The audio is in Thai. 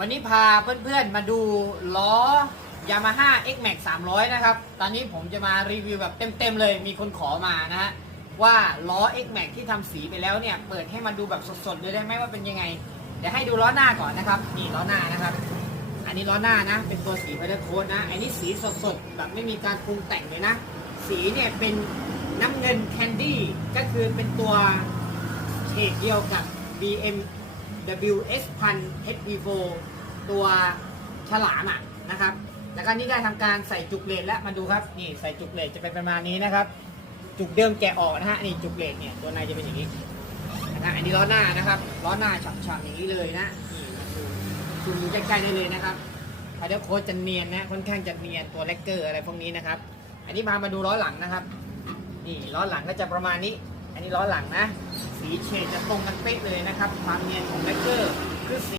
วันนี้พาเพื่อนๆมาดูล้อ Yamaha X Max 300 นะครับ ตอนนี้ผมจะมารีวิวแบบเต็มๆเลย มีคนขอมานะฮะ ว่าล้อ X Max ที่ทำสีไปแล้วเนี่ย เปิดให้มันดูแบบสดๆเลยได้ไหมว่าเป็นยังไง เดี๋ยวให้ดูล้อหน้าก่อนนะครับ นี่ล้อหน้านะครับ อันนี้ล้อหน้านะ เป็นตัวสีพัดโค้ดนะ อันนี้สีสดๆ แบบไม่มีการปรุงแต่งเลยนะ สีเนี่ยเป็นน้ำเงินแคนดี้ ก็คือเป็นตัวเฉดเดียวกับ BM WS 1000 HV4 ตัวฉลามอะนะครับ แล้วก็นี่ได้ทำการใส่จุกเลนแล้วมาดูครับนี่ใส่จุกเลนจะเป็นประมาณนี้นะครับ จุกเดิมแกะออกนะฮะนี่จุกเลนเนี่ยตัวในจะเป็นอย่างนี้นะฮะอันนี้ล้อหน้านะครับล้อหน้าฉ่ำๆอย่างนี้เลยนะนี่ดูดูใกล้ๆได้เลยนะครับพาเดลโค้ดจะเนียนนะค่อนข้างจะเนียนตัวเลกเกอร์อะไรพวกนี้นะครับ อันนี้พามาดูล้อหลังนะครับ นี่ล้อหลังก็จะประมาณนี้ อันนี้ล้อหลังนะ สีเฉดจะตรงกันเป๊ะเลยนะครับ ความเนียนของเลกเกอร์คือสี